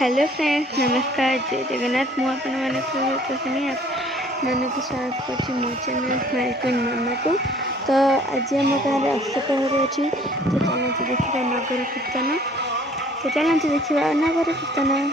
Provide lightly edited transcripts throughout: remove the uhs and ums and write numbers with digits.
Hello friends, नमस्कार, जय जगन्नाथ। मु अपन मैंने मन को स्वागत कर मो चैनल माइक्विन मामा को। तो आज आम गाँव अशोकहर अच्छी, तो चलते देखा नगर कीर्तन। तो चलते देखा नगर कीर्तन।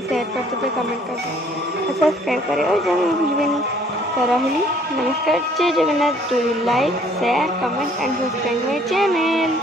करते शेयर करते कमेंट करते और सब्सक्राइब करें और जरूर भूलिएगा। तो रही नमस्कार, जय Jagannath. Do like share comment and subscribe my channel.